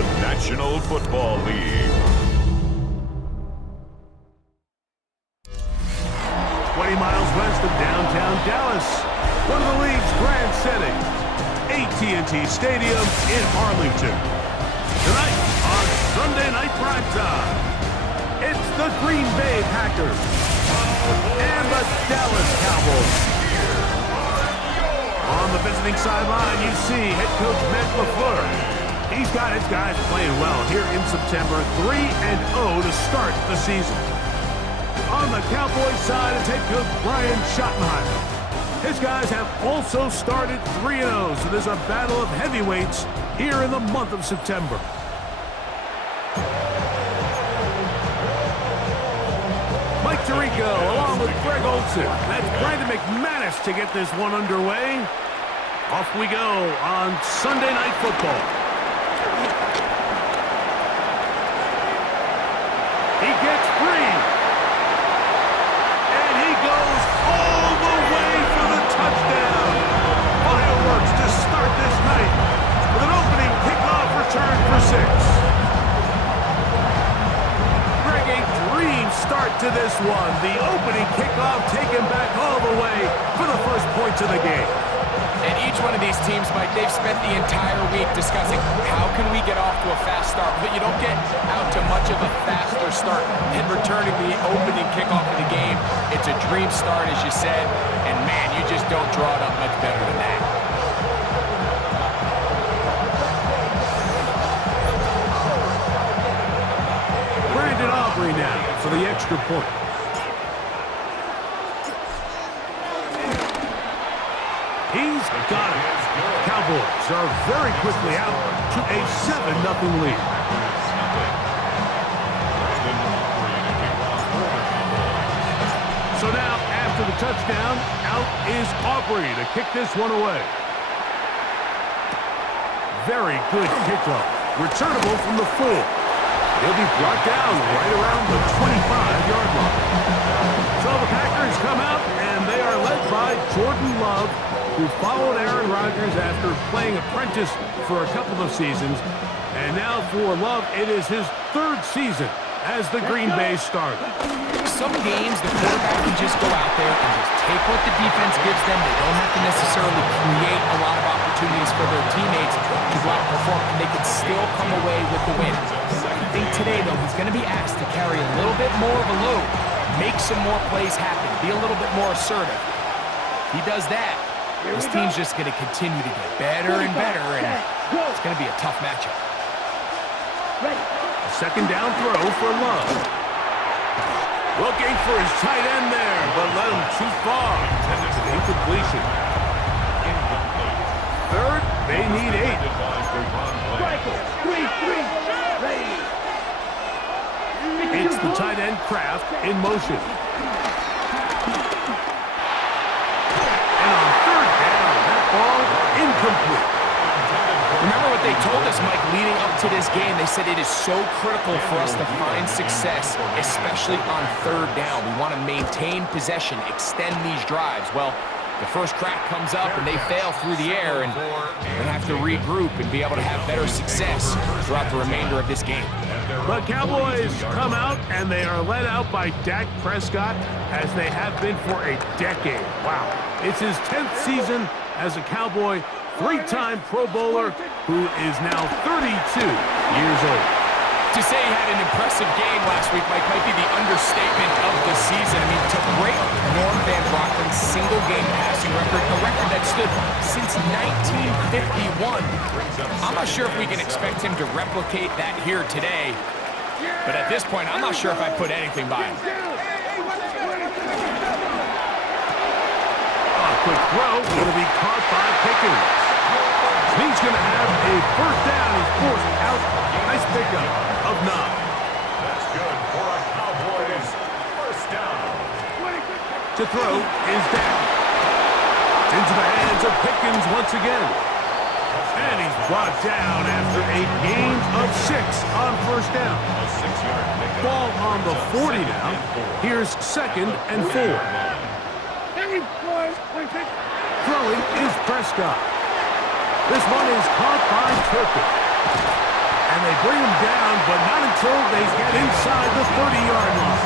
the National Football League. 20 miles west of downtown Dallas, one of the league's grand settings, AT&T Stadium in Arlington. Tonight on Sunday Night Primetime, it's the Green Bay Packers and the Dallas Cowboys. On the visiting sideline, you see head coach Matt LaFleur. He's got his guys playing well here in September, 3-0 to start the season. On the Cowboys side, it's head coach Brian Schottenheimer. His guys have also started 3-0, so there's a battle of heavyweights here in the month of September. Mike Tirico along with Greg Olsen. That's Brandon McManus to get this one underway. Off we go on Sunday Night Football. He gets free. And he goes all the way for the touchdown. Fireworks to start this night with an opening kickoff return for 6. Greg, a dream start to this one. The opening kickoff taken back all the way for the first points of the game. And each one of these teams, Mike, they've spent the entire week discussing how can we get off to a fast start. But you don't get out to much of a faster start than returning the opening kickoff of the game. It's a dream start, as you said. And, man, you just don't draw it up much better than that. Brandon Aubrey now for the extra point. He's got it. Cowboys are very quickly out to a 7-0 lead. So now, after the touchdown, out is Aubrey to kick this one away. Very good kickoff. Returnable from the 4. He'll be brought down right around the 25-yard line. So the Packers come out, and they are led by Jordan Love, who followed Aaron Rodgers after playing apprentice for a couple of seasons. And now for Love, it is his 3rd season as the Green Bay starter. Some games, the quarterback can just go out there and just take what the defense gives them. They don't have to necessarily create a lot of opportunities for their teammates to go out and perform, and they can still come away with the win. I think today, though, he's going to be asked to carry a little bit more of a load, make some more plays happen, be a little bit more assertive. If he does that, this team's just going to continue to get better and better, and it's going to be a tough matchup. A second down throw for Love. Looking for his tight end there, but led him too far. It's an incompletion. Third, they need 8. It's the tight end Kraft in motion. And on 3rd down, that ball incomplete. Remember what they told us, Mike, leading up to this game. They said it is so critical for us to find success, especially on 3rd down. We want to maintain possession, extend these drives. Well, the first crack comes up and they fail through the air, and they have to regroup and be able to have better success throughout the remainder of this game. The Cowboys come out, and they are led out by Dak Prescott, as they have been for a decade. Wow. It's his 10th season as a Cowboy, 3-time Pro Bowler, who is now 32 years old. To say he had an impressive game last week, Mike, might be the understatement of the season. I mean, to break Norm Van Brocken's single-game passing record, a record that stood since 1951. I'm not sure if we can expect him to replicate that here today, but at this point, I'm not sure if I put anything by him. A quick throw will be caught by Pickens. He's going to have a first down. He's forced out. Nice pickup of 9. That's good for a Cowboys first down. To throw is Dak. Into the hands of Pickens once again. And he's brought down after a gain of 6 on first down. A 6-yard pickup. Ball on the 40 now. Here's 2nd and 4. Throwing is Prescott. This one is caught by Turpin. And they bring them down, but not until they get inside the 30-yard line.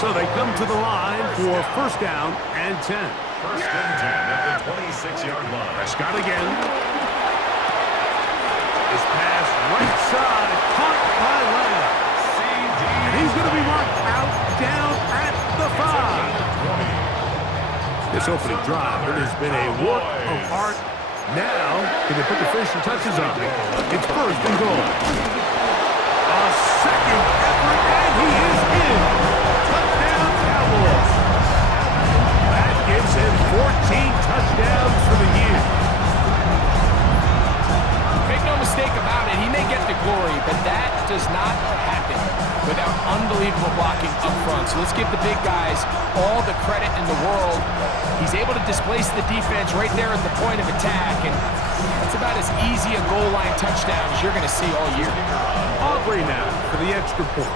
So they come to the line for first down and 10. First and 10 at the 26-yard line. Prescott again. His pass right side, caught by Lamb. And he's going to be marked out down at the 5. This opening drive, it has been a work of art. Now, can they put the finishing touches on it? It's first and goal. A second effort, and he is in. Touchdown, Cowboys. That gives him 14 touchdowns for the year. Make no mistake about it, he may get the glory, but that does not happen without unbelievable blocking up front. So let's give the big guys all the credit in the world. He's able to displace the defense right there at the point of attack, and that's about as easy a goal line touchdown as you're going to see all year. Aubrey now for the extra point.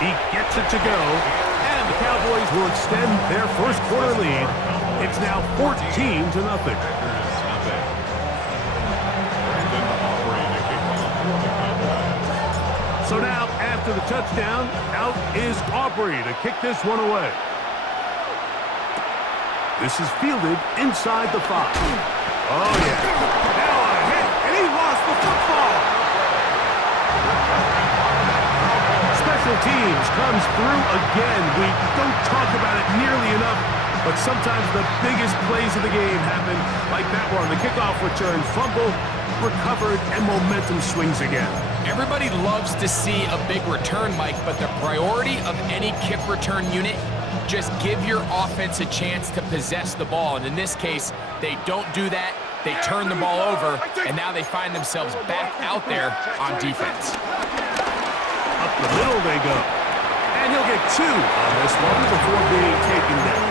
He gets it to go, and the Cowboys will extend their first quarter lead. It's now 14-0. So now, after the touchdown, out is Aubrey to kick this one away. This is fielded inside the 5. Oh, yeah. Now a hit, and he lost the football. Special teams comes through again. We don't talk about it nearly enough, but sometimes the biggest plays of the game happen like that one. The kickoff return, fumble, recovered, and momentum swings again. Everybody loves to see a big return, Mike, but the priority of any kick return unit, just give your offense a chance to possess the ball. And in this case, they don't do that. They turn the ball over, and now they find themselves back out there on defense. Up the middle they go. And he'll get 2 on this one before being taken down.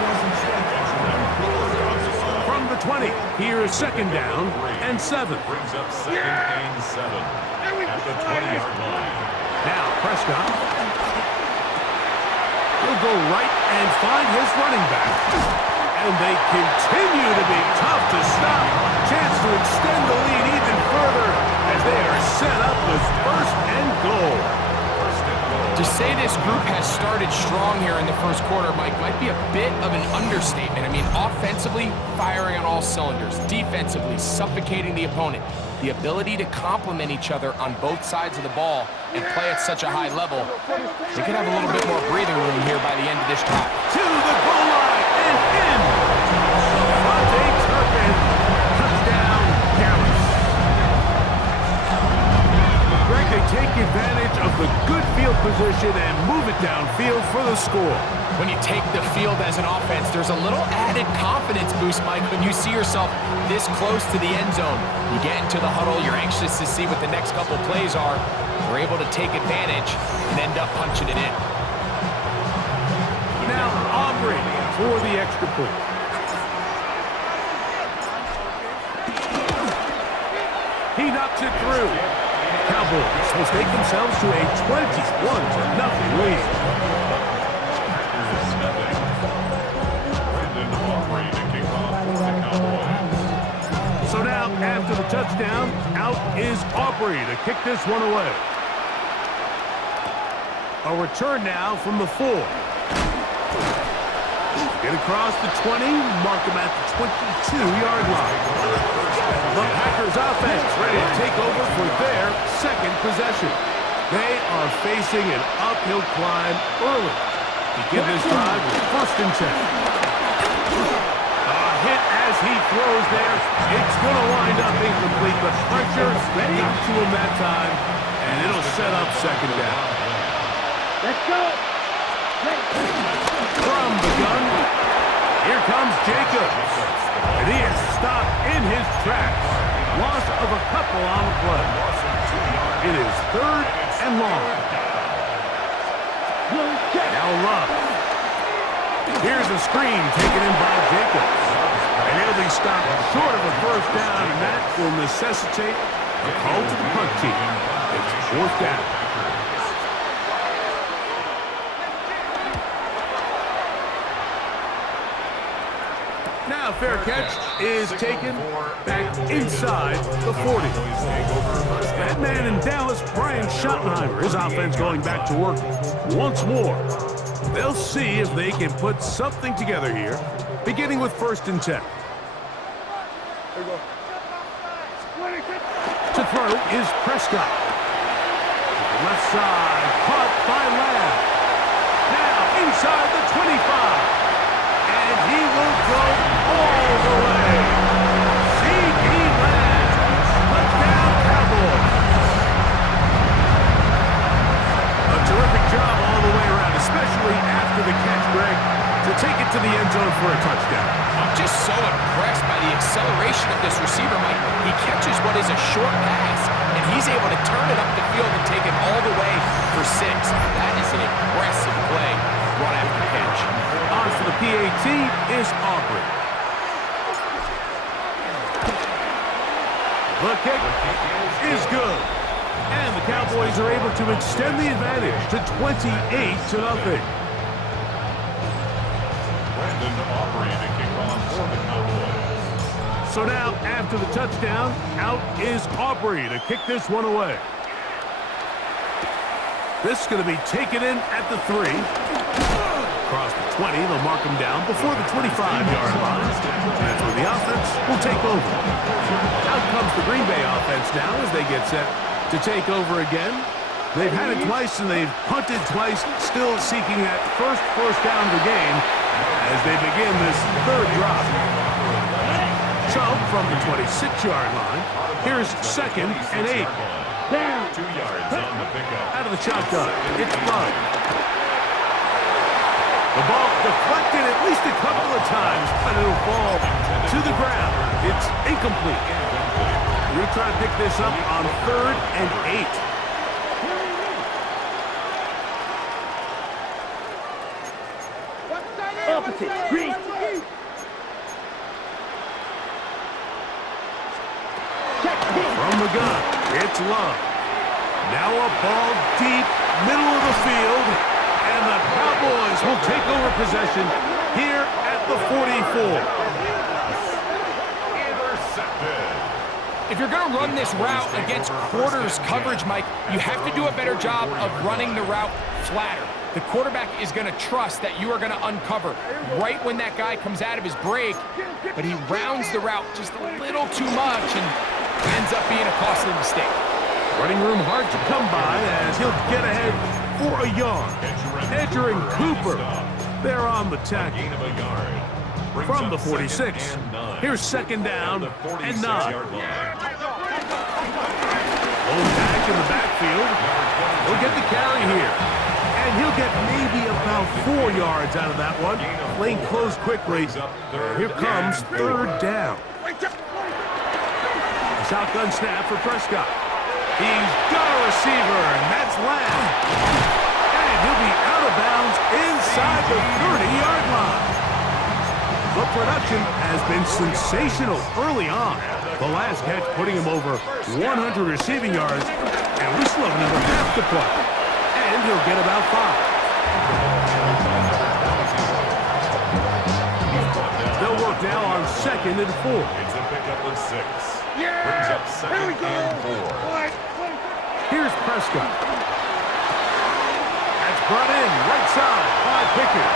From the 20, here is second down and 7. Brings up second and 7 at the 20-yard line. Now Prescott. He'll go right and find his running back. And they continue to be tough to stop. Chance to extend the lead even further as they are set up with first and goal. To say this group has started strong here in the first quarter, Mike, might be a bit of an understatement. I mean, offensively, firing on all cylinders. Defensively, suffocating the opponent. The ability to complement each other on both sides of the ball and play at such a high level. They could have a little bit more breathing room here by the end of this drive. To the goal line and in. Devontae Turpin. Touchdown, Dallas. Greg, they take advantage of the good field position and move it downfield for the score. When you take the field as an offense, there's a little added confidence boost, Mike, when you see yourself this close to the end zone. You get into the huddle, you're anxious to see what the next couple plays are. You're able to take advantage and end up punching it in. Now Aubrey for the extra point. He knocks it through. Cowboys will take themselves to a 21-0 lead. So now, after the touchdown, out is Aubrey to kick this one away. A return now from the 4. Get across the 20, mark him at the 22-yard line. The Packers offense ready to take over for their second possession. They are facing an uphill climb early. Begin this drive with first and 10. Hit as he throws there. It's going to wind up incomplete. The pressure got to him that time, and it'll set up second down. Let's go. From the gun, here comes Jacobs. And he is stopped in his tracks. Loss of a couple on the play. It is third and long. Now Love. Here's a screen taken in by Jacobs. And he'll be stopped short of a first down, and that will necessitate a call to the punt team. It's fourth down. Now fair catch is taken back inside the 40. That man in Dallas, Brian Schottenheimer, his offense going back to work once more. They'll see if they can put something together here, beginning with 1st and 10. To throw is Prescott. Left side, caught by Lamb. Now inside the 25. And he will go all the way. C.D. Lamb, touchdown Cowboys. A terrific job all the way around, especially after the catch, Greg, to take it to the end zone for a touchdown. I'm just so impressed by the acceleration of this receiver, Mike. He catches what is a short pass, and he's able to turn it up the field and take it all the way for 6. That is an impressive play, run after catch. On for the PAT is Aubrey. The kick is good. And the Cowboys are able to extend the advantage to 28-0. So now, after the touchdown, out is Aubrey to kick this one away. This is going to be taken in at the 3. Across the 20, they'll mark him down before the 25-yard line. That's where the offense will take over. Out comes the Green Bay offense now as they get set to take over again. They've had it twice and they've punted twice, still seeking that first down of the game as they begin this 3rd drive. Chubb from the 26-yard line. Here's 2nd and 8. Down. 2 yards on the pickup. Out of the shotgun, it's Love. The ball deflected at least a couple of times, but it'll fall to the ground. It's incomplete. We're trying to pick this up on 3rd and 8. Opposite. Green. From the gun, it's Love. Now a ball deep, middle of the field, and the Cowboys will take over possession here at the 44. If you're going to run this route against quarters coverage, Mike, you have to do a better job of running the route flatter. The quarterback is going to trust that you are going to uncover right when that guy comes out of his break, but he rounds the route just a little too much and ends up being a costly mistake. Running room hard to come by as he'll get ahead for a yard. Edger and Cooper, they're on the tackle. From the 46, here's 2nd down and 9. Going back in the backfield, he'll get the carry here. And he'll get maybe about 4 yards out of that one. Playing close quickly. Here comes 3rd down. A shotgun snap for Prescott. He's got a receiver, and that's Lamb. And he'll be out of bounds inside the 30-yard line. The production has been sensational early on. The last catch putting him over 100 receiving yards, and we still have another half to play. And he'll get about 5. They'll work now on 2nd and 4. It's a pickup of 6. Brings up 2nd and 4. Here's Prescott. That's brought in right side by Pickett.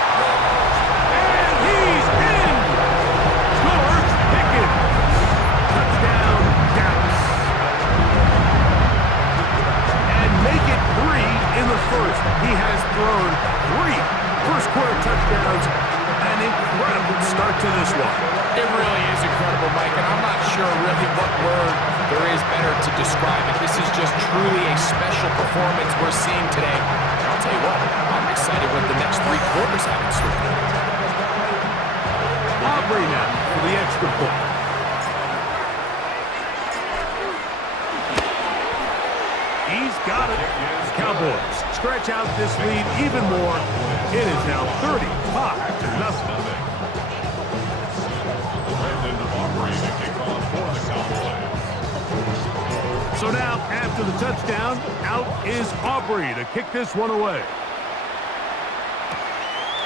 And he's in! George Pickett. Touchdown, Dallas. And make it 3 in the 1st. He has thrown 3 first-quarter touchdowns. An incredible start to this one. It really is incredible, Mike, and I'm not sure really what word there is better to describe it. This is just truly a special performance we're seeing today. And I'll tell you what, I'm excited what the next 3 quarters have in store. Aubrey now for the extra point. He's got it. The Cowboys stretch out this lead even more. It is now 35-0. So now, after the touchdown, out is Aubrey to kick this one away.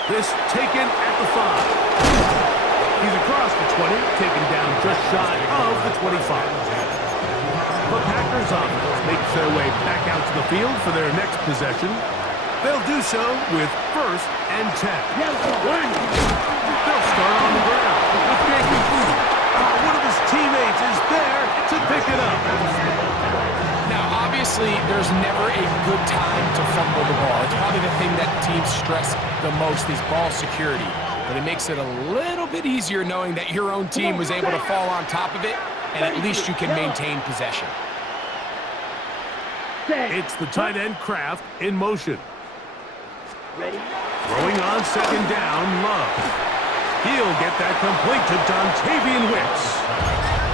This taken at the 5. He's across the 20, taken down just shy of the 25. The Packers offense makes their way back out to the field for their next possession. They'll do so with 1st and 10. They'll start on the ground with Jenkins. One of his teammates is there to pick it up. Now, obviously, there's never a good time to fumble the ball. It's probably the thing that teams stress the most is ball security. But it makes it a little bit easier knowing that your own team was able to fall on top of it, and at least you can maintain possession. It's the tight end Kraft in motion. Ready? Throwing on 2nd down, Love. He'll get that complete to Dontavian Wicks.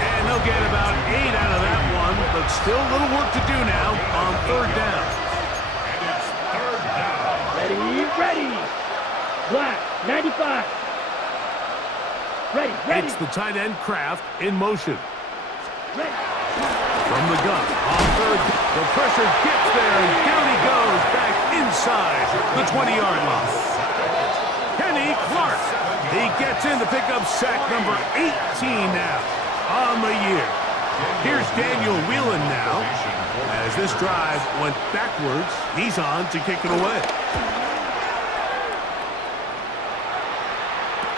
And he'll get about 8 out of that one, but still a little work to do now on 3rd down. And it's 3rd down. Ready? Black, 95. Ready? It's the tight end Kraft in motion. Ready. From the gun, on 3rd, the pressure gets there, and down he goes, back inside the 20-yard line. Kenny Clark, he gets in to pick up sack number 18 now on the year. Here's Daniel Whelan now. As this drive went backwards, he's on to kick it away.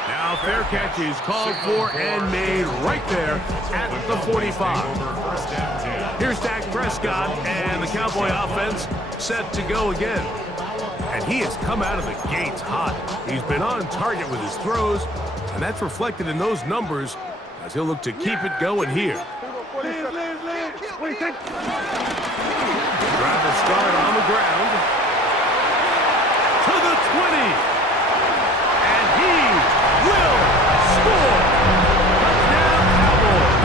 Now fair catch is called for and made right there at the 45. Here's Dak Prescott, and the Cowboy offense set to go again. And he has come out of the gates hot. He's been on target with his throws, and that's reflected in those numbers as he'll look to keep it going here. Drive will start on the ground. To the 20. And he will score. Touchdown, Cowboys.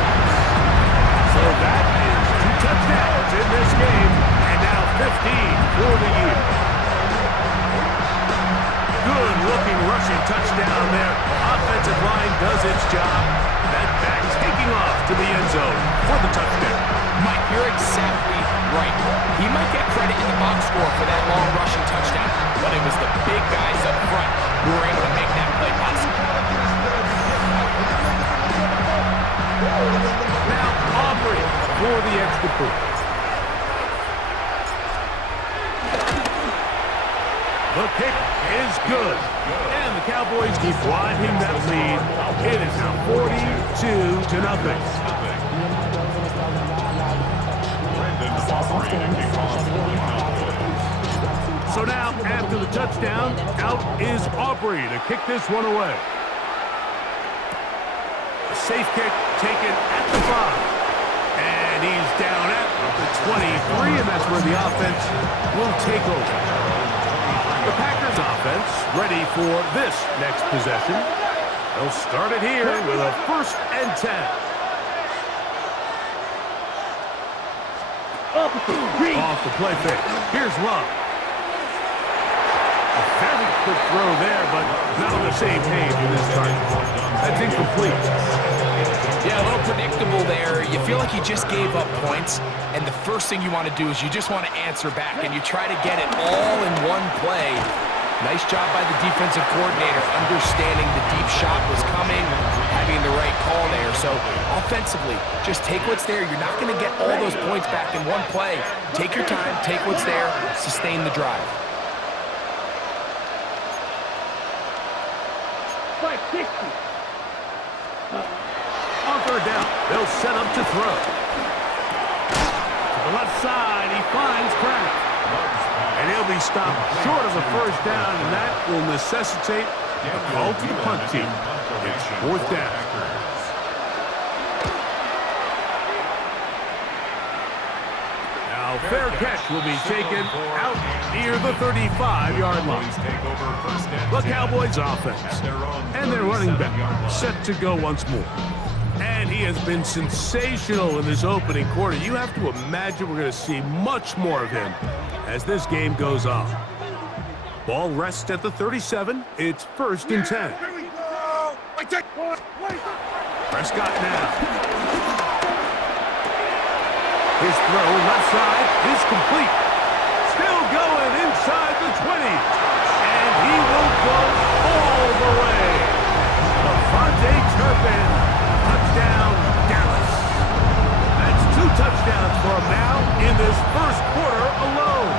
So that is 2 touchdowns in this game, and now 15 for the year. Good-looking rushing touchdown there. Offensive line does its job. That back taking off to the end zone for the touchdown. Mike, you're exactly right. He might get credit in the box score for that long rushing touchdown, but it was the big guys up front who were able to make that play possible. Now Aubrey for the extra point. The kick is good. And the Cowboys keep widening that lead. It is now 42-0. So now, after the touchdown, out is Aubrey to kick this one away. A safe kick taken at the 5. And he's down at the 23, and that's where the offense will take over. The Packers offense ready for this next possession. They'll start it here with a 1st and 10. Off the play fake. Here's Love. A very quick throw there, but not on the same page with his target. That's incomplete. Yeah, a little predictable there. You feel like you just gave up points, and the first thing you want to do is you just want to answer back, and you try to get it all in one play. Nice job by the defensive coordinator, understanding the deep shot was coming, having the right call there. So offensively, just take what's there. You're not going to get all those points back in one play. Take your time, take what's there, sustain the drive. 560. On 3rd down, they'll set up to throw. To the left side, he finds Kraft. And he'll be stopped short of a 1st down, and that will necessitate a call to the punt team. It's 4th down. Now, fair catch will be taken out near the 35-yard line. The Cowboys offense and their running back set to go once more. And he has been sensational in this opening quarter. You have to imagine we're going to see much more of him as this game goes on. Ball rests at the 37. It's 1st and 10. Prescott now. His throw left side is complete. Still going inside the 20. And he will go all the way. Levante spin. Touchdown, Dallas. That's 2 touchdowns for him now in this first quarter alone.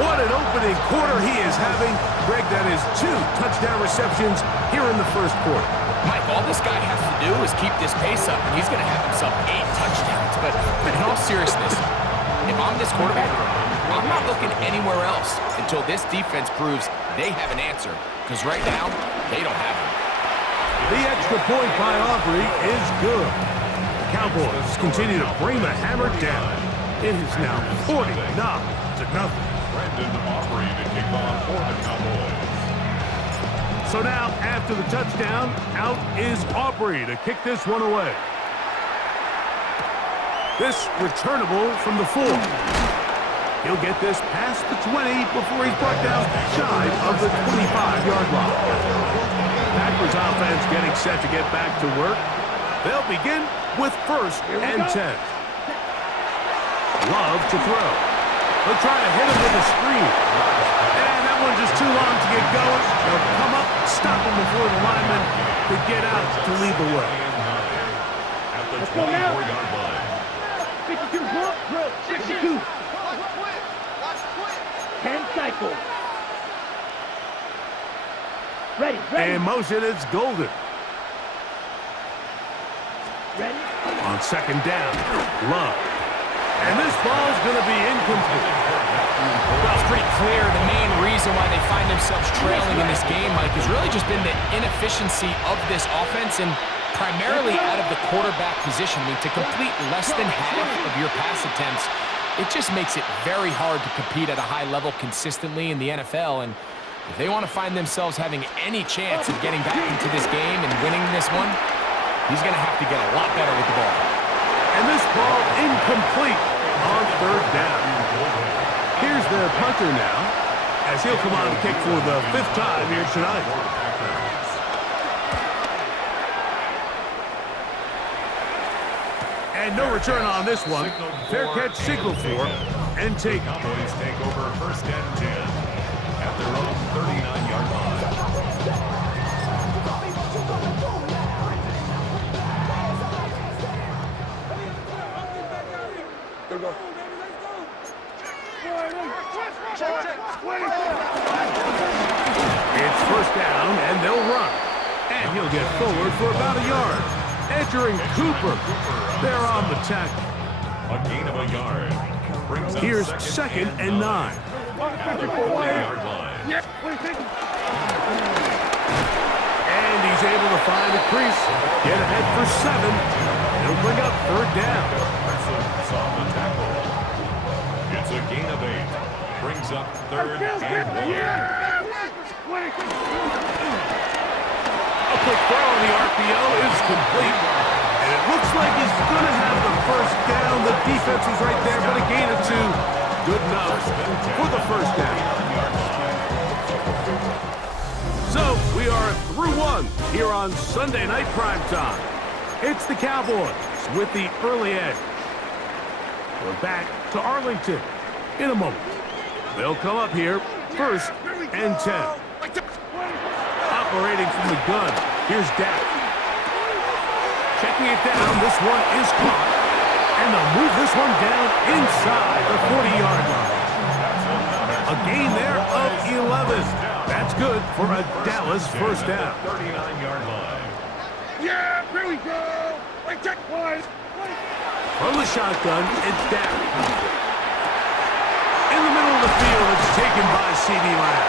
What an opening quarter he is having. Greg, that is 2 touchdown receptions here in the first quarter. Mike, all this guy has to do is keep this pace up, and he's going to have himself 8 touchdowns. But in all seriousness, if I'm this quarterback, I'm not looking anywhere else until this defense proves they have an answer. Because right now, they don't have one. The extra point by Aubrey is good. The Cowboys continue to bring the hammer down. It is now 49-0. Brandon Aubrey to kick off for the Cowboys. So now, after the touchdown, out is Aubrey to kick this one away. This returnable from the 4. He'll get this past the 20 before he's brought down shy of the 25-yard line. Packers offense getting set to get back to work. They'll begin with 1st and 10. Love to throw. They'll try to hit him with a screen. And that one's just too long to get going. They'll come up, stop him before the lineman could get out to lead the way. At the 24-yard line. 52, bro. 62. 10 cycles. Ready. In motion, it's Golden. Ready. On 2nd down, Love. And this ball's going to be incomplete. Well, it's pretty clear the main reason why they find themselves trailing in this game, Mike, has really just been the inefficiency of this offense and primarily out of the quarterback position. I mean, to complete less than half of your pass attempts, it just makes it very hard to compete at a high level consistently in the NFL. And if they want to find themselves having any chance of getting back into this game and winning this one, he's going to have to get a lot better with the ball. And this ball incomplete on 3rd down. Here's the punter now, as he'll come on to kick for the 5th time here tonight. And no return on this one. Fair catch signal for and take. Cowboys take over 1st and 10 at their own 39-yard line. It's 1st down, and they'll run. And he'll get forward for about a yard. Entering Cooper. They're on the tackle. A gain of a yard. Brings up Here's 2nd and 9. at the 40-yard line. And he's able to find a crease. Get ahead for 7. It'll bring up 3rd down. Saw the tackle. It's a gain of 8. Brings up 3rd and 1. A quick throw on the RPO is complete. And it looks like he's going to have the 1st down. The defense is right there, but a gain of 2. Good enough for the 1st down. So we are through 1 here on Sunday Night Primetime. It's the Cowboys with the early edge. We're back to Arlington in a moment. They'll come up here 1st and 10. Operating from the gun, here's Dak. Checking it down, this one is caught. And they'll move this one down inside the 40-yard line. A gain there of 11. That's good for a Dallas 1st down. 39-yard line. Yeah, here we go. Check one. From the shotgun, it's Dak. In the middle of the field, it's taken by C.D. Lamb.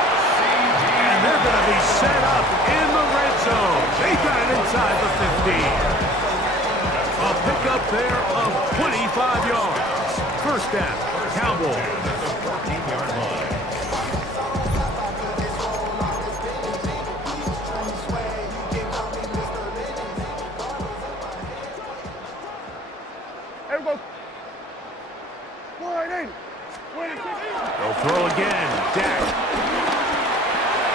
And they're going to be set up in the red zone. They got it inside the 15. A pickup there of 25 yards. 1st down, Cowboys. At the 14-yard line. There we go. They'll throw again, Dak.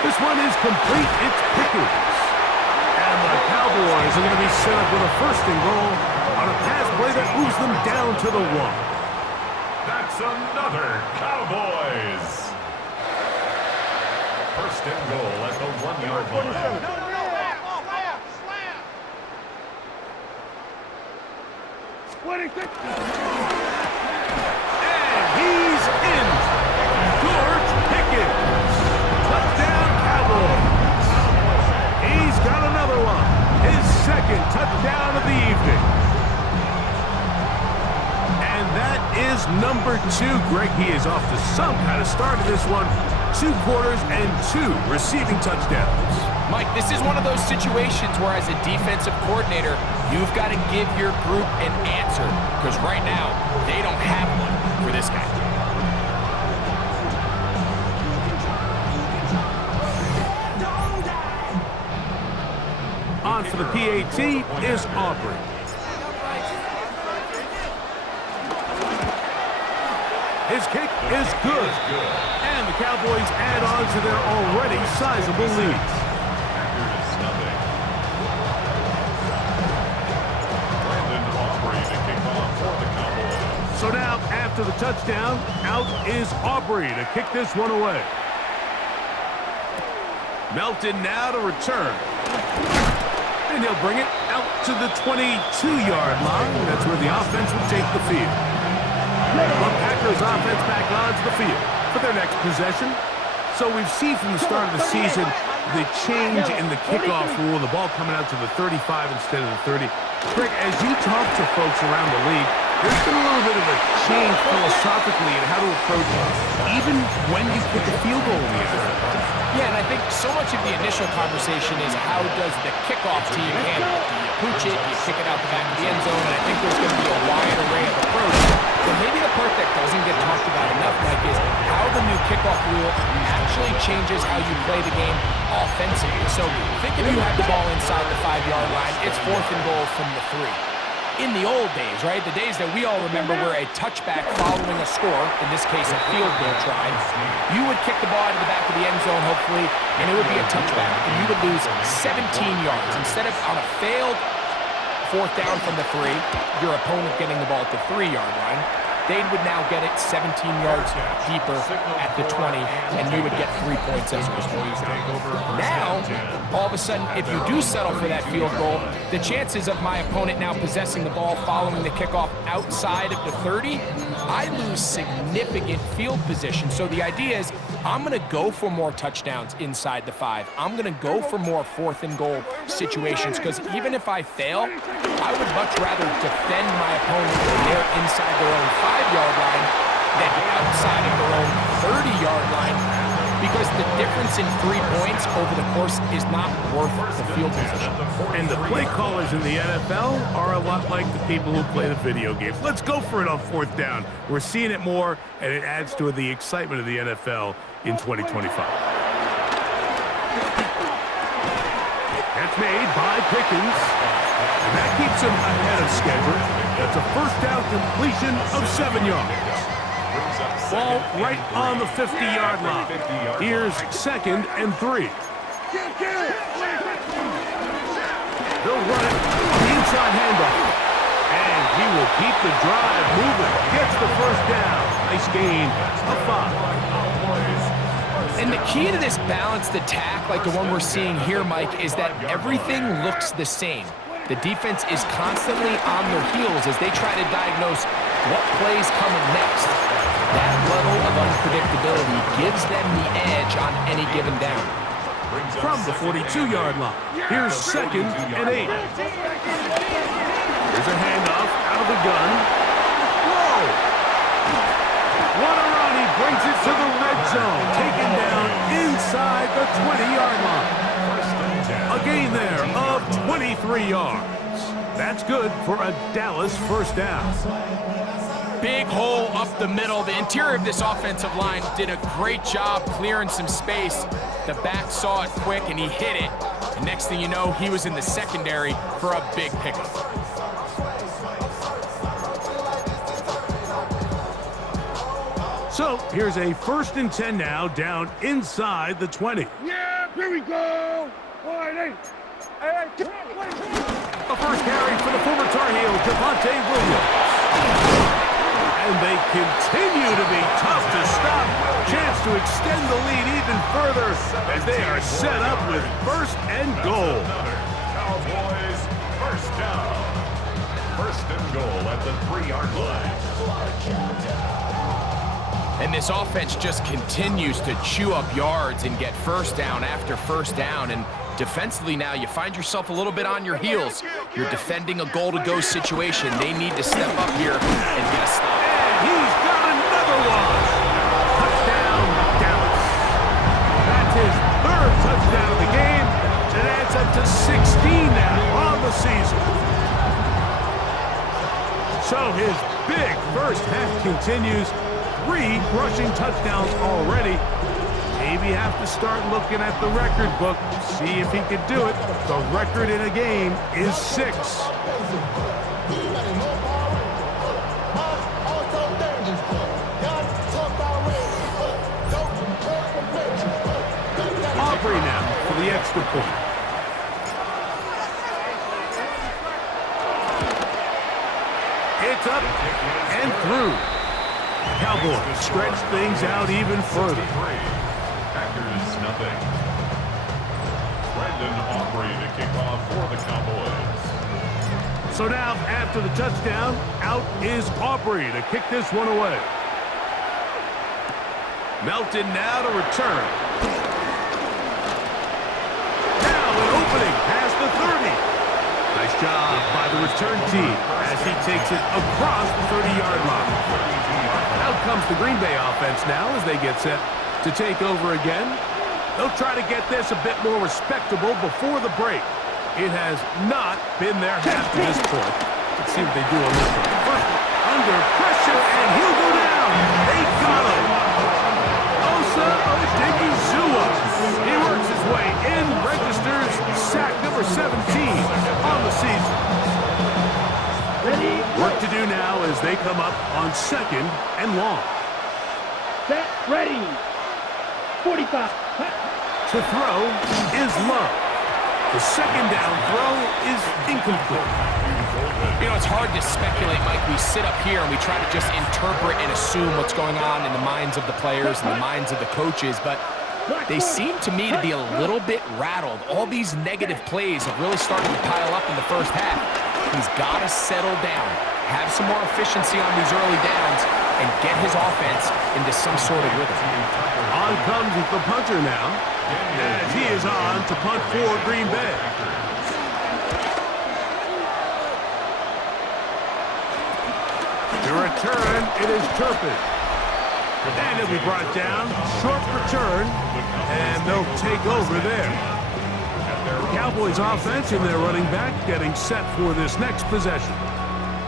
This one is complete. It's Pickens. And the Cowboys are going to be set up with a 1st and goal on a pass play that moves them down to the 1. That's another Cowboys. 1st and goal at the 1-yard line. 26. And he's in. George Pickens. Touchdown, Cowboys. He's got another one. His second touchdown of the evening. And that is number 2. Greg, he is off to some kind of start in this one. 2 quarters and 2 receiving touchdowns. Mike, this is one of those situations where as a defensive coordinator, you've got to give your group an answer, because right now, they don't have one for this guy. On for the PAT is Aubrey. His kick is good. And the Cowboys add on to their already sizable lead. So now, after the touchdown, out is Aubrey to kick this one away. Melton now to return. And he'll bring it out to the 22-yard line. That's where the offense will take the field. The Packers offense back onto the field for their next possession. So we've seen from the start of the season the change in the kickoff rule, the ball coming out to the 35 instead of the 30. Greg, as you talk to folks around the league, there's been a little bit of a change philosophically in how to approach even when you kick a field goal in the NFL. Yeah, and I think so much of the initial conversation is how does the kickoff team handle it? Do you pooch it? Do you kick it out the back of the end zone? And I think there's going to be a wide array of approach. But maybe the part that doesn't get talked about enough, Mike, is how the new kickoff rule actually changes how you play the game offensively. So think if you have the ball inside the 5-yard line, it's 4th and goal from the 3. In the old days, right, the days that we all remember were a touchback following a score, in this case a field goal try, you would kick the ball out of the back of the end zone, hopefully, and it would be a touchback, and you would lose 17 yards. Instead of on a failed 4th down from the 3, your opponent getting the ball at the 3-yard line, they would now get it 17 yards deeper at the 20, and you would get 3 points as a result. Now, all of a sudden, if you do settle for that field goal, the chances of my opponent now possessing the ball following the kickoff outside of the 30, I lose significant field position. So the idea is, I'm going to go for more touchdowns inside the 5. I'm going to go for more 4th and goal situations, because even if I fail, I would much rather defend my opponent when they're inside their own 5-yard line than outside of their own 30-yard line, because the difference in 3 points over the course is not worth the field position. And the play callers in the NFL are a lot like the people who play the video games. Let's go for it on 4th down. We're seeing it more, and it adds to the excitement of the NFL in 2025. That's made by Pickens, and that keeps him ahead of schedule. That's a 1st down completion of 7 yards. Ball right on the 50-yard line. Here's 2nd and 3. They'll run it on the inside handoff. And he will keep the drive moving. Gets the 1st down. Nice gain of 5. And the key to this balanced attack, like the one we're seeing here, Mike, is that everything looks the same. The defense is constantly on their heels as they try to diagnose what play's coming next. That level of unpredictability gives them the edge on any given down. From the 42-yard line, here's 2nd and 8. Here's a handoff out of the gun. Whoa! What a run! He brings it to the red zone, taken down inside the 20-yard line. A gain there of 23 yards. That's good for a Dallas 1st down. Big hole up the middle. The interior of this offensive line did a great job clearing some space. The back saw it quick, and he hit it. And next thing you know, he was in the secondary for a big pickup. So here's a 1st and 10 now, down inside the 20. Yeah, here we go. All right, A 1st carry for the former Tar Heel, Javonte Williams. And they continue to be tough to stop. Chance to extend the lead even further as they are set up with 1st and goal. Cowboys 1st down. 1st and goal. ball at the 3-yard line. And this offense just continues to chew up yards and get first down after first down. And defensively now, you find yourself a little bit on your heels. You're defending a goal-to-go situation. They need to step up here and get a stop. And he's got another one. Touchdown, Dallas. That's his third touchdown of the game. It adds up to 16 now on the season. So his big first half continues. 3 rushing touchdowns already. Maybe have to start looking at the record book, see if he can do it. The record in a game is 6. Aubrey now for the extra point. It's up and through. Cowboys stretch things out even further. Packers nothing. Brandon Aubrey to kick off for the Cowboys. So now, after the touchdown, out is Aubrey to kick this one away. Melton now to return. Now an opening past the 30. Nice job by the return team as he takes it across the 30-yard line. Out comes the Green Bay offense now as they get set to take over again. They'll try to get this a bit more respectable before the break. It has not been their half to this point. Let's see what they do on this one. First, under pressure, and he'll go down. They got him. Osa Odigizua. He works his way in, registers sack number 17 on the season. Work to do now as they come up on 2nd and long. Set, ready. 45. To throw is Love. The second down throw is incomplete. You know, it's hard to speculate, Mike. We sit up here and we try to just interpret and assume what's going on in the minds of the players and the minds of the coaches, but they seem to me to be a little bit rattled. All these negative plays have really started to pile up in the first half. He's got to settle down, have some more efficiency on these early downs, and get his offense into some sort of rhythm. On comes the punter now, as he is on to punt for Green Bay. To return, it is Turpin. And it'll be brought down, short return, and they'll take over there. The Cowboys offense and their running back getting set for this next possession.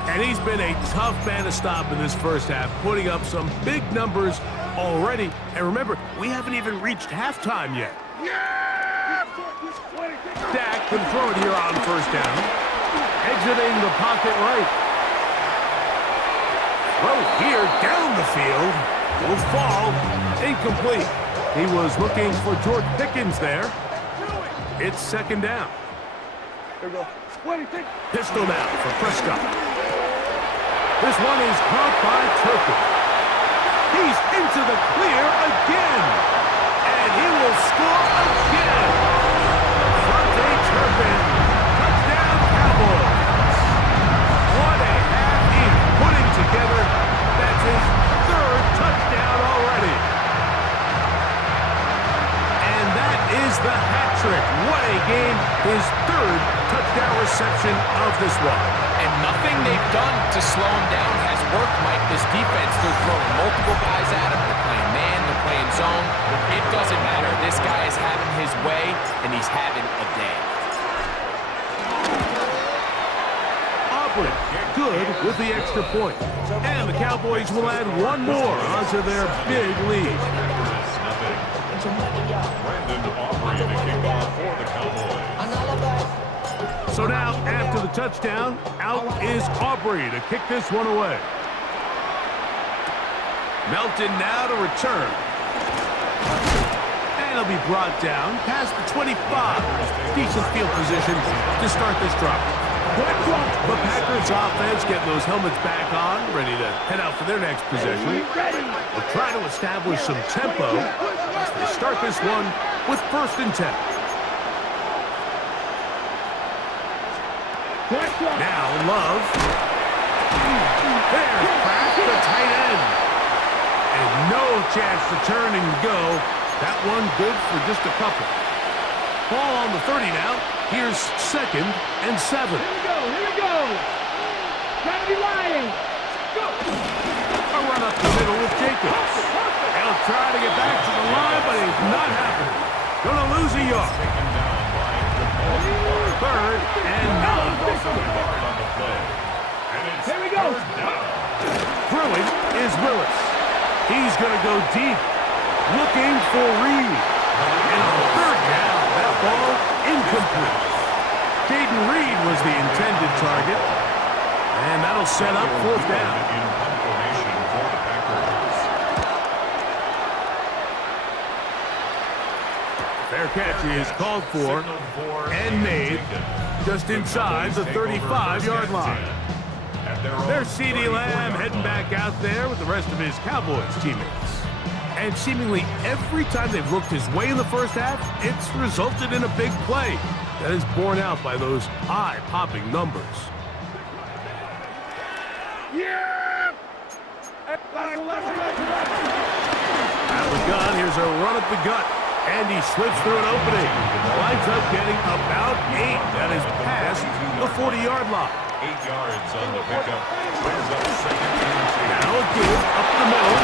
And he's been a tough man to stop in this first half, putting up some big numbers already. And remember, we haven't even reached halftime yet. Dak can throw it here on first down. Exiting the pocket right. Throw here down the field. Will fall. Incomplete. He was looking for George Pickens there. It's 2nd down. There we go. Pistol now for Prescott. This one is caught by Turpin. He's into the clear again. And he will score again. Devontae Turpin. Touchdown Cowboys. What a half he's putting together. That's his 3rd touchdown already. And that is the hat trick. What a game. His 3rd touchdown reception of this one. And nothing they've done to slow him down has worked, Mike. This defense, they're throwing multiple guys at him. They're playing man, they're playing zone. It doesn't matter. This guy is having his way, and he's having a day. Aubrey, good with the extra point. And the Cowboys will add one more onto their big lead. Brandon Aubrey to kick off for the Cowboys. So now, after the touchdown, out is Aubrey to kick this one away. Melton now to return. And he'll be brought down past the 25. Decent field position to start this drive. The Packers offense getting those helmets back on, ready to head out for their next possession. They'll try to establish some tempo as they start this one with 1st and 10. Now Love There's Pratt, the tight end. And no chance to turn and go. That one good for just a couple. Ball on the 30 now. Here's 2nd and 7. Here we go. Gotta be lying. Go. A run up the middle with Jacobs. They'll try to get back to the line, but it's not happening. Gonna lose a yard. 3rd and 9. Here we go. Throwing is Willis. He's gonna go deep, looking for Reed. And on 3rd down, that ball incomplete. Jaden Reed was the intended target, and that'll set up 4th down. Fair catch is called for and made just inside the 35-yard line. There's CeeDee Lamb heading back out there with the rest of his Cowboys teammates. And seemingly every time they've looked his way in the first half, it's resulted in a big play that is borne out by those eye-popping numbers. Yeah! Out of the gun, here's a run at the gut. And he slips through an opening. Winds up getting about 8. That is past the 40-yard line. 8 yards on the pickup. Brings up 2nd and 2. Now a give up the middle.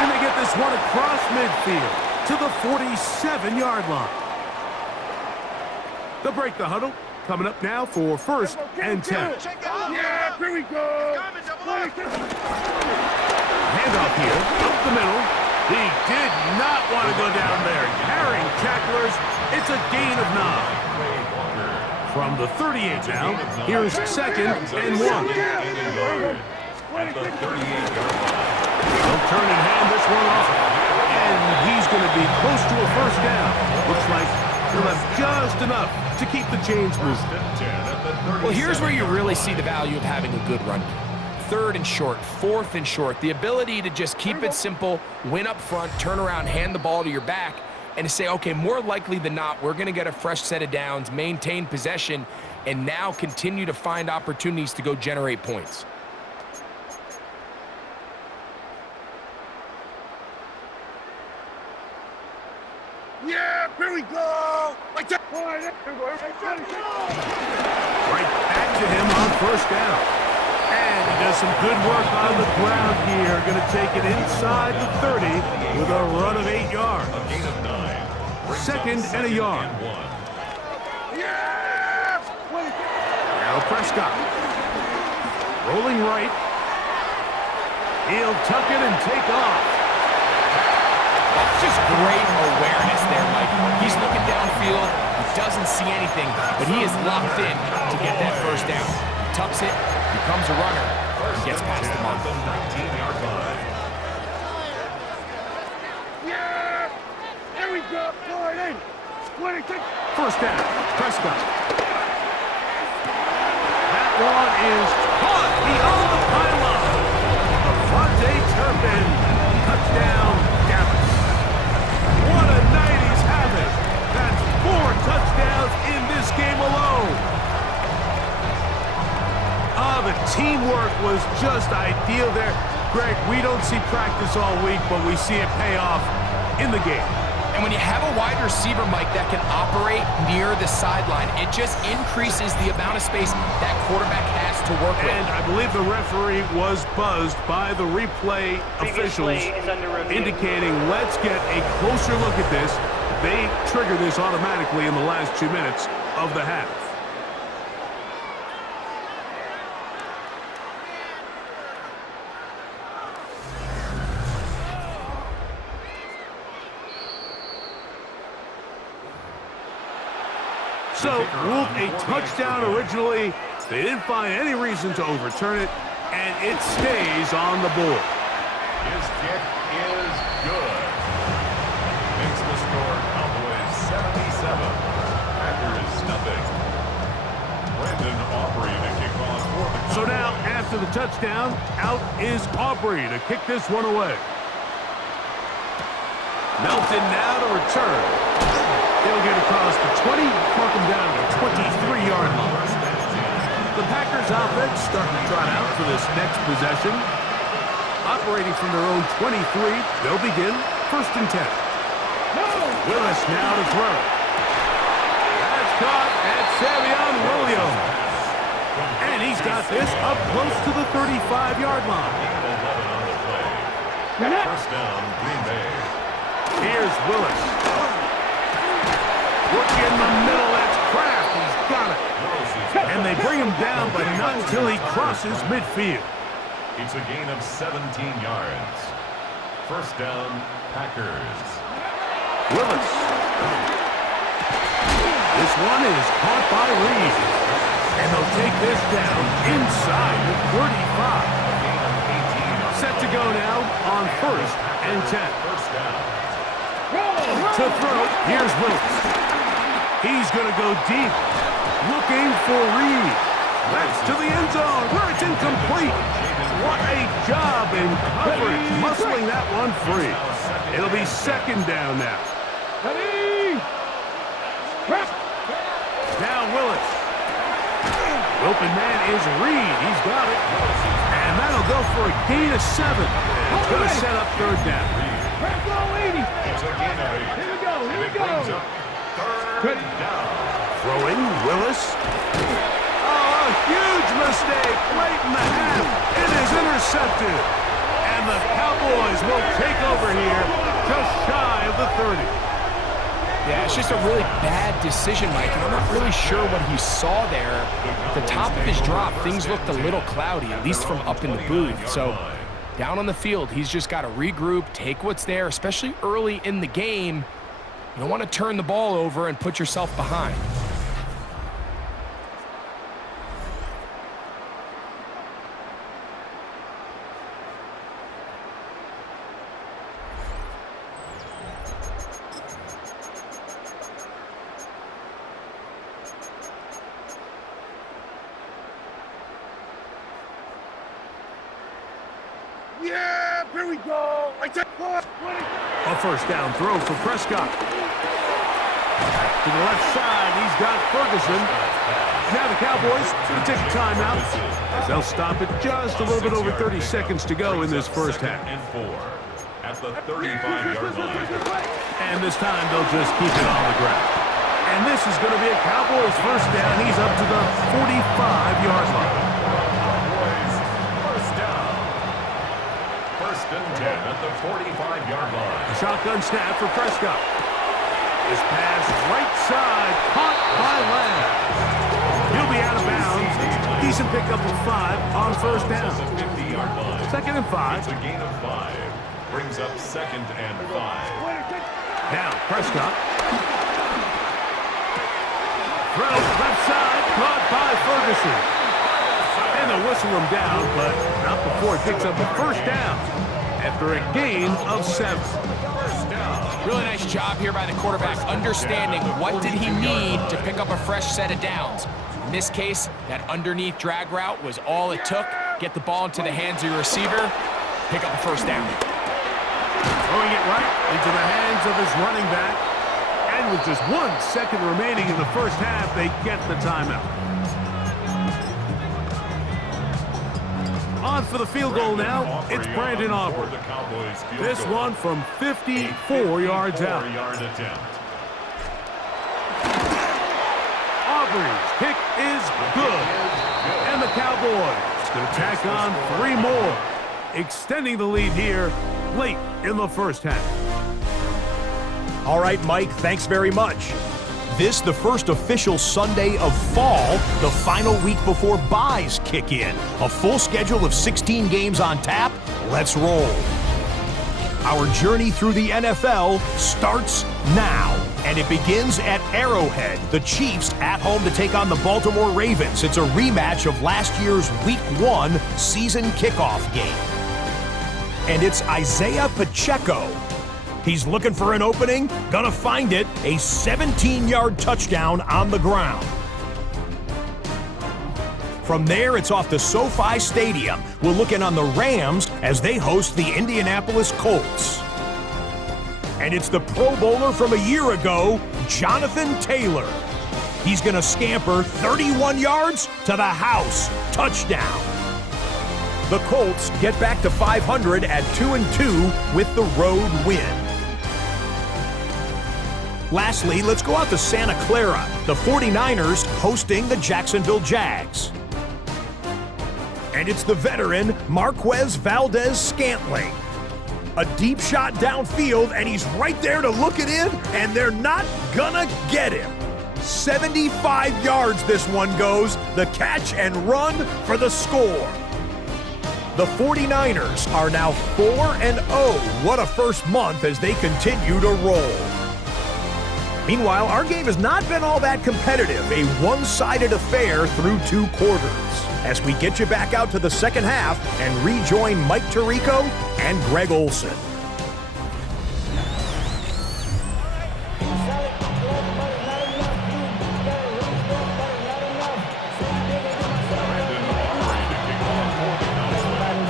And they get this one across midfield to the 47-yard line. They'll break the huddle. Coming up now for 1st and 10. Yeah, here we go. Handoff here, up the middle. He did not want to go down there. Carrying tacklers, it's a gain of 9. From the 38 now, here's 2nd and 1. At the 38-yard line. He'll turn and hand this one off. And he's going to be close to a 1st down. Looks like he'll have just enough to keep the chains moving. Well, here's where you really see the value of having a good run game. 3rd and short, 4th and short. The ability to just keep it simple, win up front, turn around, hand the ball to your back, and to say, okay, more likely than not, we're going to get a fresh set of downs, maintain possession, and now continue to find opportunities to go generate points. Yeah, here we go. Right back to him on 1st down. And he does some good work on the ground here. Going to take it inside the 30 with a run of 8 yards. A gain of 9. 2nd and a yard. Yeah! Now Prescott. Rolling right. He'll tuck it and take off. That's just great awareness there, Mike. He's looking downfield. He doesn't see anything, but he is locked in to get that 1st down. He tucks it, becomes a runner, and gets past the mark. 19-yard line. Yeah! Here we go. 1st down. Prescott. That one is caught beyond the pylon. Avante Turpin. Touchdown, Dallas. What a night he's having. That's 4 touchdowns in this game alone. The teamwork was just ideal there. Greg, we don't see practice all week, but we see it pay off in the game. And when you have a wide receiver, Mike, that can operate near the sideline, it just increases the amount of space that quarterback has to work with. And I believe the referee was buzzed by the replay officials indicating, let's get a closer look at this. They trigger this automatically in the last 2 minutes of the half. So, ruled a touchdown originally. They didn't find any reason to overturn it, and it stays on the board. His kick is good. Makes the score Cowboys 77. Packers nothing. Brandon Aubrey to kick off for the Cowboys. So now, after the touchdown, out is Aubrey to kick this one away. Melton now to return. They'll get across the 20, mark him down to the 23-yard line. The Packers offense starting to trot out for this next possession. Operating from their own 23, they'll begin 1st and 10. Willis now to throw. That's caught at Savion Williams. And he's got this up close to the 35-yard line. 1st down, Green Bay. Here's Willis. Look in the middle, that's Kraft. He's got it. And they bring him down, but not until he crosses midfield. It's a gain of 17 yards. 1st down, Packers. Willis. This one is caught by Reed. And they'll take this down inside the 35. Set to go now on 1st and 10. 1st down. To throw, here's Willis. He's going to go deep. Looking for Reed. That's to the end zone where it's incomplete. What a job in coverage, muscling that one free. It'll be 2nd down now. Now Willis. Open man is Reed. He's got it. And that'll go for a gain of 7. It's going to set up 3rd down. It's a gain of 8. Here we go, here we It brings go. up 3rd down. Throwing, Willis. Oh, a huge mistake late in the half. It is intercepted. And the Cowboys will take over here just shy of the 30. Yeah, it's just a really bad decision, Mike, and I'm not really sure what he saw there. At the top of his drop, things looked a little cloudy, at least from up in the booth. So down on the field, he's just got to regroup, take what's there, especially early in the game. You don't want to turn the ball over and put yourself behind. Yeah, here we go. A 1st down throw for Prescott. To the left side, he's got Ferguson. Now the Cowboys going to take a timeout as they'll stop it just a little bit over 30 seconds to go in this 1st half. And 4 at the 35-yard line. And this time they'll just keep it on the ground. And this is going to be a Cowboys 1st down. He's up to the 45-yard line. Cowboys 1st down. 1st and 10 at the 45-yard line. A shotgun snap for Prescott. This pass right side, caught by Lamb. He'll be out of bounds. Decent pickup of 5 on 1st down. 50-yard line. 2nd and 5. It's a gain of 5. Brings up 2nd and 5. Now Prescott. Throw left side, caught by Ferguson. And they'll whistle him down, but not before he picks up a 1st down after a gain of 7. Really nice job here by the quarterback, understanding what did he need to pick up a fresh set of downs. In this case, that underneath drag route was all it took. Get the ball into the hands of your receiver, pick up a 1st down. Throwing it right into the hands of his running back. And with just 1 second remaining in the 1st half, they get the timeout. On for the field goal now, it's Brandon Aubrey. This one from 54 yards out. Aubrey's kick is good. And the Cowboys going to tack on 3 more, extending the lead here late in the 1st half. All right, Mike, thanks very much. This, the first official Sunday of fall, the final week before byes kick in. A full schedule of 16 games on tap. Let's roll. Our journey through the NFL starts now, and it begins at Arrowhead. The Chiefs at home to take on the Baltimore Ravens. It's a rematch of last year's Week 1 season kickoff game. And it's Isaiah Pacheco. He's looking for an opening, gonna find it, a 17-yard touchdown on the ground. From there, it's off to SoFi Stadium. We're looking on the Rams as they host the Indianapolis Colts. And it's the Pro Bowler from a year ago, Jonathan Taylor. He's going to scamper 31 yards to the house. Touchdown. The Colts get back to 500 at 2-2 with the road win. Lastly, let's go out to Santa Clara. The 49ers hosting the Jacksonville Jags. And it's the veteran Marquez Valdez-Scantling. A deep shot downfield, and he's right there to look it in, and they're not gonna get him. 75 yards this one goes, the catch and run for the score. The 49ers are now 4-0. What a first month as they continue to roll. Meanwhile, our game has not been all that competitive, a one-sided affair through 2 quarters. As we get you back out to the second half and rejoin Mike Tirico and Greg Olson.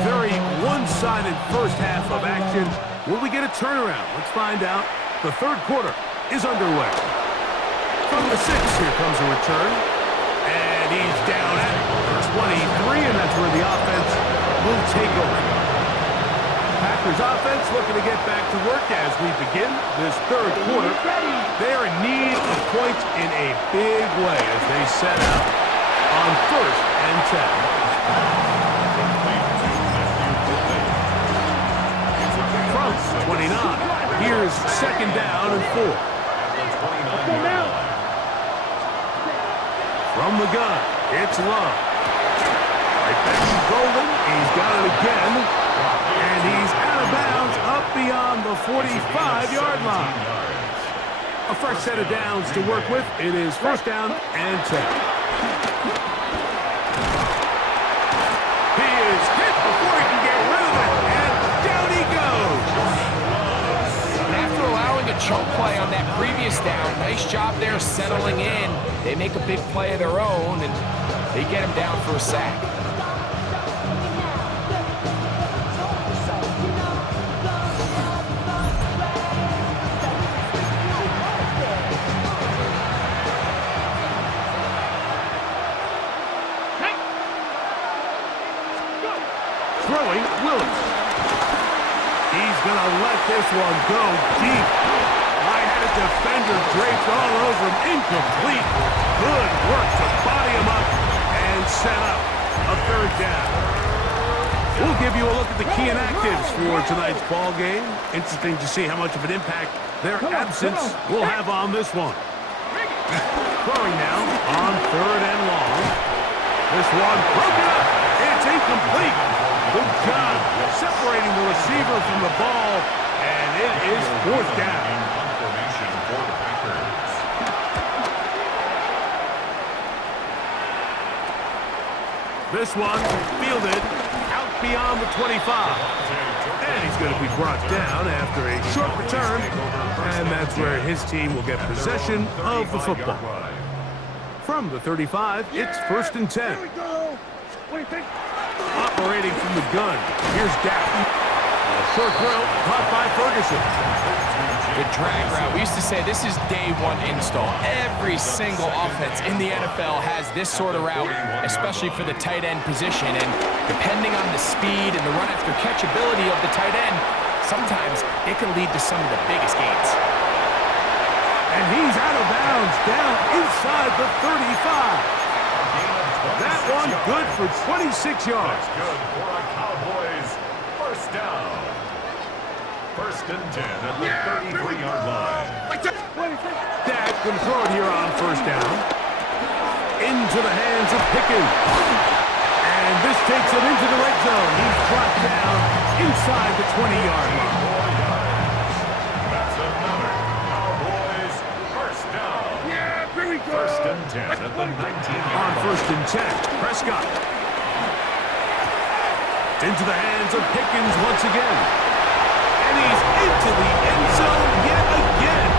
Very one-sided first half of action. Will we get a turnaround? Let's find out. The third quarter is underway. From the 6, here comes a return. And he's down at 23, and that's where the offense will take over. Packers offense looking to get back to work as we begin this third quarter. They are in need of points in a big way as they set out on 1st and 10. From 29, here's 2nd down and 4. From the gun, it's Love. Right back to Golden. He's got it again. And he's out of bounds up beyond the 45-yard line. A fresh set of downs to work with. It is 1st down and 10. He is hit before he can get rid of it. And down he goes. And after allowing a choke play on that previous down, nice job there settling in. They make a big play of their own, and they get him down for a sack. Throwing, Willis. He's going to let this one go deep. Right-handed defender draped all over him. Incomplete. Good work to body him up and set up a 3rd down. We'll give you a look at the key inactives for tonight's ball game. Interesting to see how much of an impact their absence will have on this one. Throwing now on 3rd and long. This one broken up. It's incomplete. Good job separating the receiver from the ball, and it is 4th down. This one fielded out beyond the 25. And he's going to be brought down after a short return, and that's where his team will get possession of the football. From the 35, it's 1st and 10. Operating from the gun, here's Dak. Short throw caught by Ferguson. Good drag route. We used to say this is day 1 install. Every single offense in the NFL has this sort of route, especially for the tight end position. And depending on the speed and the run-after-catch ability of the tight end, sometimes it can lead to some of the biggest gains. And he's out of bounds, down inside the 35. That one good for 26 yards. Good for a Cowboys 1st down. 1st and 10 at the 33-yard line. Dak can throw it here on 1st down. Into the hands of Pickens. And this takes him into the red zone. He's brought down inside the 20-yard line. That's another Cowboys 1st down. Yeah, here we go. 1st and 10 at the 19-yard On line. 1st and 10, Prescott. Into the hands of Pickens once again. And he's into the end zone yet again.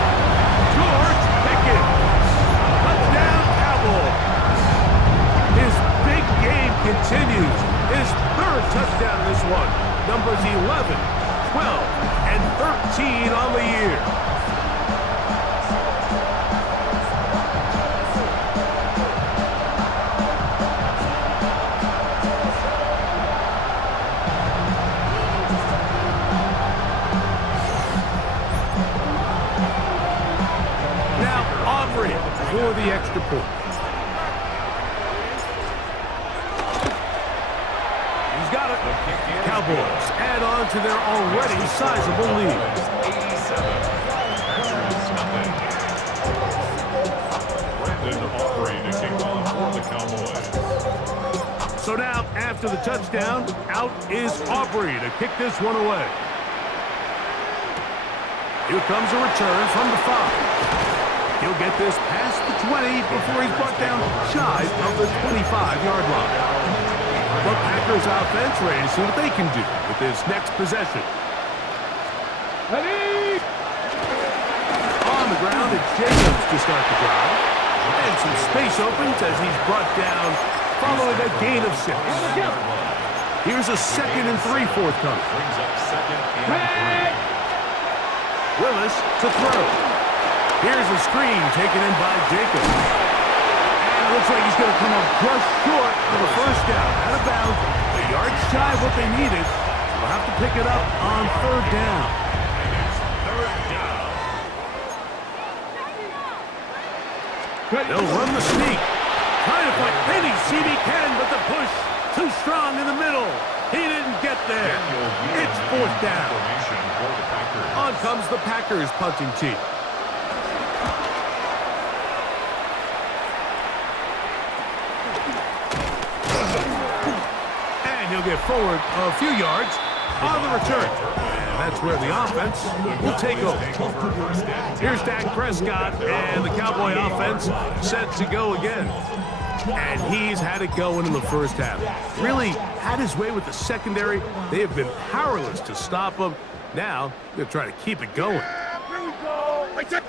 George Pickens. Touchdown, Cowboys. His big game continues. His 3rd touchdown in this one. Numbers 11, 12, and 13 on the year. Cowboys add on to their already sizable lead. 87. Packers nothing. Brandon Aubrey to kick off for the Cowboys. So now, after the touchdown, out is Aubrey to kick this one away. Here comes a return from the 5. He'll get this past the 20 before he's brought down shy of the 25-yard line. But Packers offense ready to see what they can do with this next possession. Ready? On the ground, it's Jacobs to start the drive. And some space opens as he's brought down following a gain of 6. Here's a 2nd and 3 forthcoming. Brings up 2nd and 3. Willis to throw. Here's a screen taken in by Jacobs. And it looks like he's going to come up just short of the first down. Out of bounds, a yard shy of what they needed. They'll have to pick it up on 3rd down. And it's 3rd down. They'll run the sneak. Trying to find any seam he can, but the push too strong in the middle. He didn't get there. It's 4th down. Formation for the Packers. On comes the Packers punting team. And he'll get forward a few yards on the return. And that's where the offense will take over. Here's Dak Prescott and the Cowboy offense set to go again. And he's had it going in the first half. Really had his way with the secondary. They have been powerless to stop him. Now, they're trying to keep it going. Prescott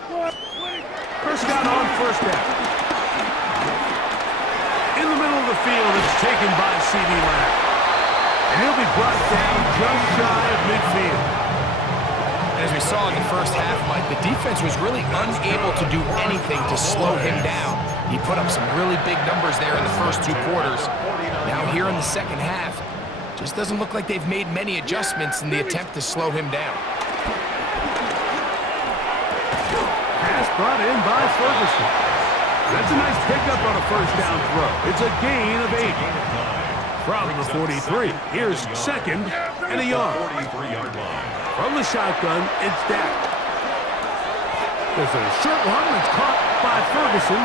on 1st down. In the middle of the field, it's taken by C.D. Lamb. And he'll be brought down just shy of midfield. As we saw in the first half, Mike, the defense was really unable to do anything to slow him down. He put up some really big numbers there in the first 2 quarters. Now here in the second half, just doesn't look like they've made many adjustments in the attempt to slow him down. Pass brought in by Ferguson. That's a nice pickup on a 1st down throw. It's a gain of 8. From the 43, here's 2nd and a yard. 43-yard line. From the shotgun, it's Dak. There's a short one that's caught by Ferguson.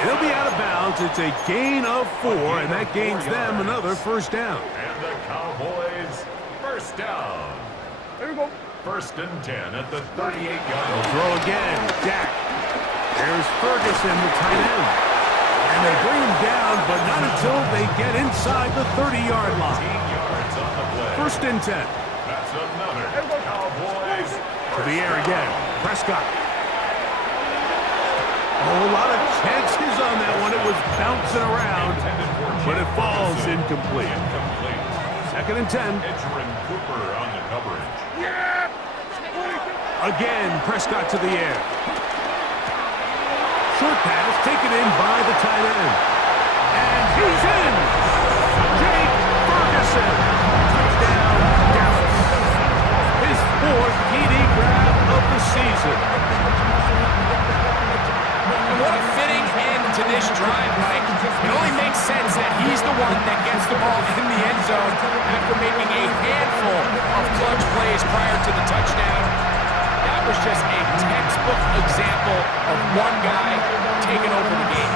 It'll be out of bounds. It's a gain of 4, and that gains them another 1st down. And the Cowboys, 1st down. There we go. 1st and 10 at the 38-yard line. Throw again, Dak. There's Ferguson, the tight end. And they bring him down, but not until they get inside the 30-yard 15 line. yards on the play. 1st and 10. That's another Cowboys. To the air again. Prescott. Oh, a lot of chances on that one. It was bouncing around, but it falls incomplete. 2nd and 10. Edgerrin Cooper on the coverage. Again, Prescott to the air. Short pass taken in by the tight end. And he's in! Jake Ferguson. Touchdown, Dallas. His 4th TD grab of the season. What a fitting end to this drive, Mike. It only makes sense that he's the one that gets the ball in the end zone after making a handful of clutch plays prior to the touchdown. That was just a textbook example of one guy taking over the game.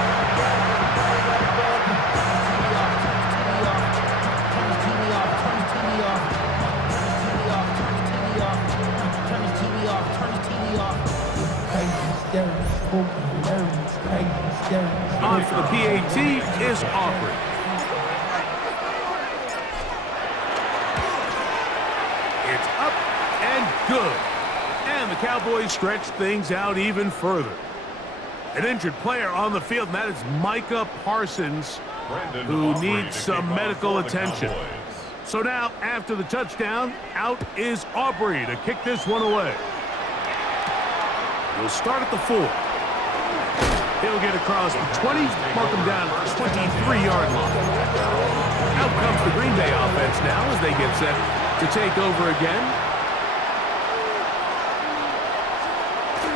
On for the PAT is Aubrey. It's up and good. And the Cowboys stretch things out even further. An injured player on the field, and that is Micah Parsons, Brandon who Aubrey needs to some kick off medical for the attention. Cowboys. So now, after the touchdown, out is Aubrey to kick this one away. He'll start at the 4. He'll get across the 20, mark him down at the 23-yard line. Out comes the Green Bay offense now as they get set to take over again.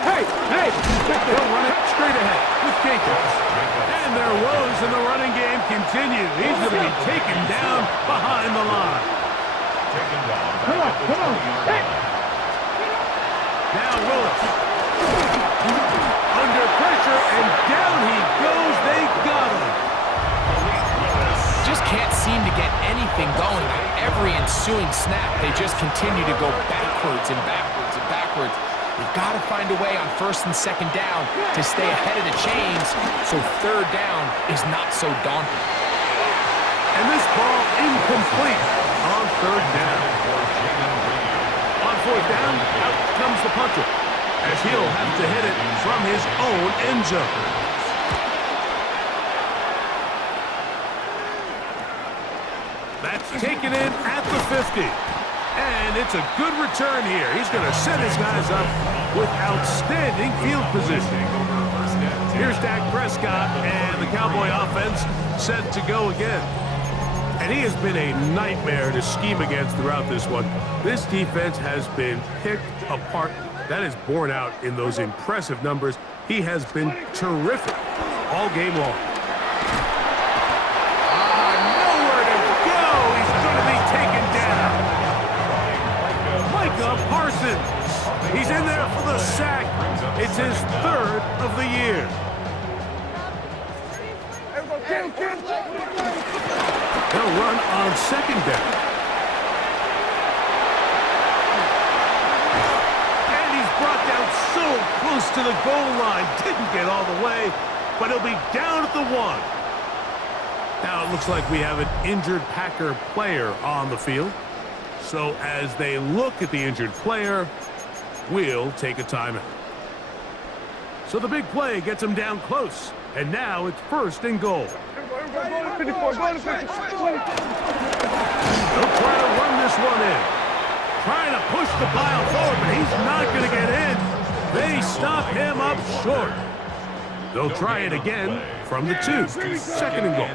Hey! He'll run it straight ahead with Jacobs. And their woes in the running game continue. He's going to be taken down behind the line. Come on. Hey. Now Willis. Under pressure, and down he goes. They got him. Just can't seem to get anything going. On every ensuing snap, they just continue to go backwards and backwards and backwards. They've got to find a way on first and second down to stay ahead of the chains so third down is not so daunting. And this ball incomplete on third down. On fourth down, out comes the punter, as he'll have to hit it from his own end zone. That's taken in at the 50. And it's a good return here. He's going to set his guys up with outstanding field positioning. Here's Dak Prescott, and the Cowboy offense set to go again. And he has been a nightmare to scheme against throughout this one. This defense has been picked apart. That is borne out in those impressive numbers. He has been terrific all game long. Nowhere to go. He's going to be taken down. Micah Parsons. He's in there for the sack. It's his third of the year. They'll run on second down. And he's brought down so close to the goal line. Didn't get all the way, but he'll be down at the 1. Now it looks like we have an injured Packer player on the field. So as they look at the injured player, we'll take a timeout. So the big play gets him down close. And now it's first and goal. They'll try to run this one in. Trying to push the pile forward, but he's not going to get in. They stop him up short. They'll try it again from the 2. Second and goal.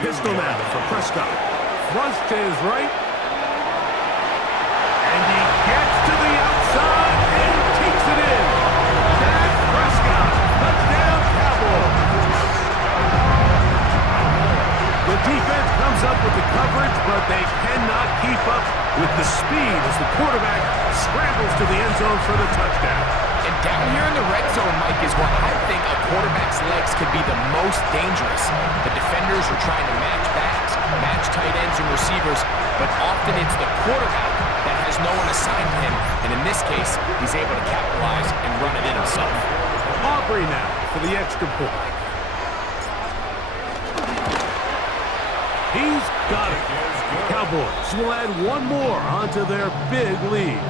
Pistol now for Prescott. Thrust to his right. And he gets to the outside and takes it in. Dak Prescott. Touchdown, Cowboys. The defense comes up with the coverage, but they cannot keep up with the speed as the quarterback scrambles to the end zone for the touchdown. And down here in the red zone, Mike, is where I think a quarterback's legs could be the most dangerous. The defenders are trying to match backs, match tight ends and receivers, but often it's the quarterback that has no one assigned to him. And in this case, he's able to capitalize and run it in himself. Aubrey now for the extra point. He's got it. The Cowboys will add one more onto their big lead.